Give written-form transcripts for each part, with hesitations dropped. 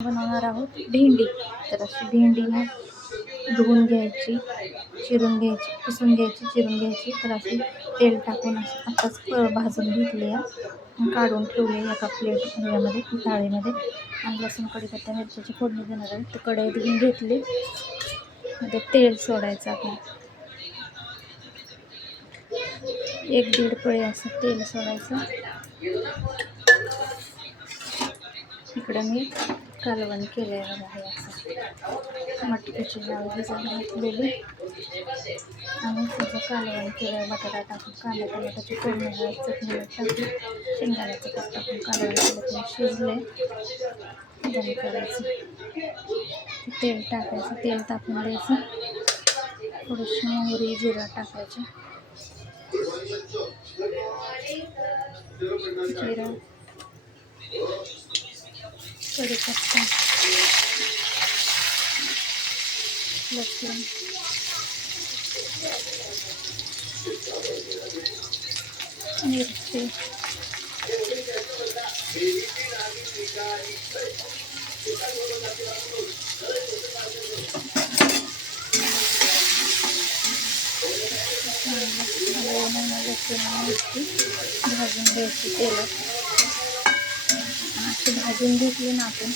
बनवणार आहोत भेंडी. तर अशी भेंडी ना धुवून घ्यायची, चिरून घ्यायची, पुसून घ्यायची, चिरून घ्यायची. तर अशी तेल टाकून अशी आत्ताच भाजून घेतली आहे, काढून ठेवली एका प्लेट ह्याच्यामध्ये थाळीमध्ये. आणि लसूण कढीपत्ता मिरच्याची फोडणी देणार आहे. तर कढई धुवून घेतली, मध्ये तेल सोडायचं आपण, 1-1.5 पळी असं तेल सोडायचं. इकडं मी कालवण केलेलं आहे, असं मटकीची डाळ भिजत घातलेली आणि त्याचं कालवण केलं. बटाटा टाकून कांदा टमाट्याची फोडणी, चटणी टाकून शेंगदाण्याचं कूट टाकून कालवण केलं. ते शिजले बंद करायचं, तेल टाकायचं, तेल टाकून द्यायचं, थोडीशी मोहरी जिरा टाकायची, जिरा कढीपत्ता लसूण मिरची भाजून घ्यायची तेलात. अशी भाजून घेतली ना आपण,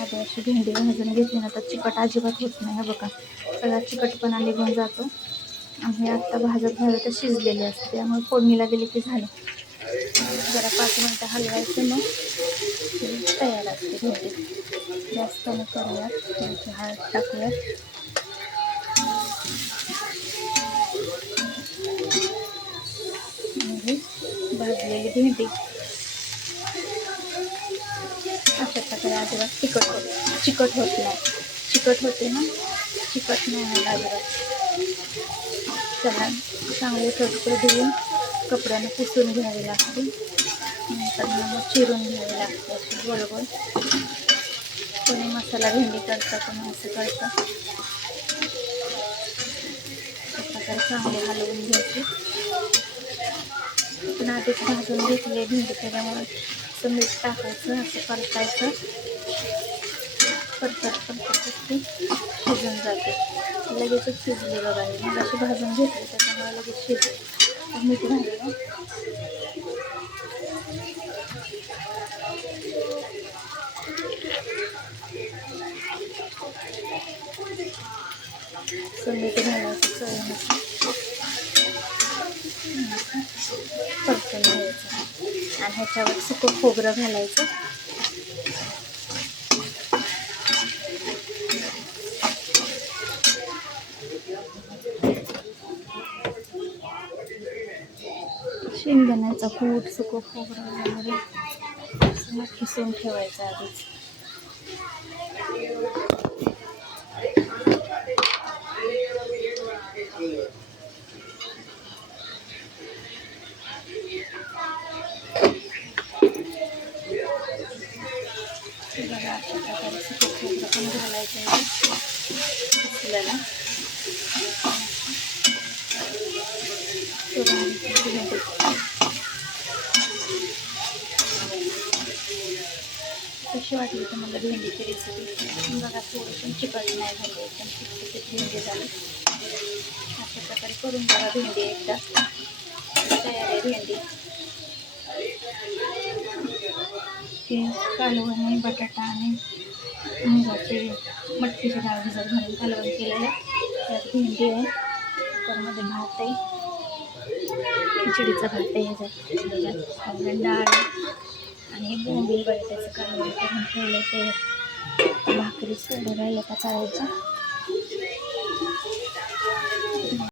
आधी अशी भेंडी भाजून घेतली ना तर चिकट अजिबात होत नाही. हा बघा, सगळा चिकटपणा निघून जातो. आणि आत्ता भाजत तर शिजलेले असते, त्यामुळे फोडणीला दिली की झालं. जरा 5 मिनटं हलवायचं, मग तयार असते भेंडी. जास्त न करूयात, थोडीशी हळद टाकूयात. आणि भाजलेली भेंडी अशा प्रकारे अजिबात चिकट होत नाही. चिकट होते ना, चिकट नाही व्हायला अजिबात. त्याला चांगले तुकडे धुवून कपड्याने पुसून घ्यावे लागते. नंतर मग चिरून घ्यावे लागते असे गोल गोल. कोणी मसाला भेंडी करता, कोणी असं करतं. अशा प्रकारे चांगले हलवून घ्यायचे. पण आधीच भाजून घेतली भेंडी, त्याच्यामुळे असं मीठ टाकायचं, असं परतायचं. परतत ती शिजून जाते. लगेचच शिजली बघा. मग अशी भाजून घेतली त्याच्यामुळे लगेच शिजली. मीठ घाललं, मीठ घालायचं, चवीनुसार परतून घ्यायचं. आणि ह्याच्यावर सुकं खोबरं घालायचं. शेंगदाण्याचा कूट, सुकं खोबरं वगैरे खिसून ठेवायचं आधीच. बघा, अशा प्रकारे सुकं खोबरं पण घालायचं आहे खिसलेलं. कशी वाटली तुम्हाला भेंडीची रेसिपी? बघा, थोडीशी चिकट नाही झाली, एकदम चिकट भेंडी झाली. अशा प्रकारे करून बघा भेंडी एकदा. तयार आहे भेंडी. ते कालवण, बटाटा आणि मुगाची मटकीची डाळ भिजत घालून कालवण केलेलं. त्यात भेंडी आहे, कुकरमध्ये भात आहे, खिचडीचं भात आहे, ह्याच्यात डाळ आहे. आणि बोंबील बटाट्याचं कालवण करून ठेवलं. ते भाकरी सोडून राहिलं का चालायचं.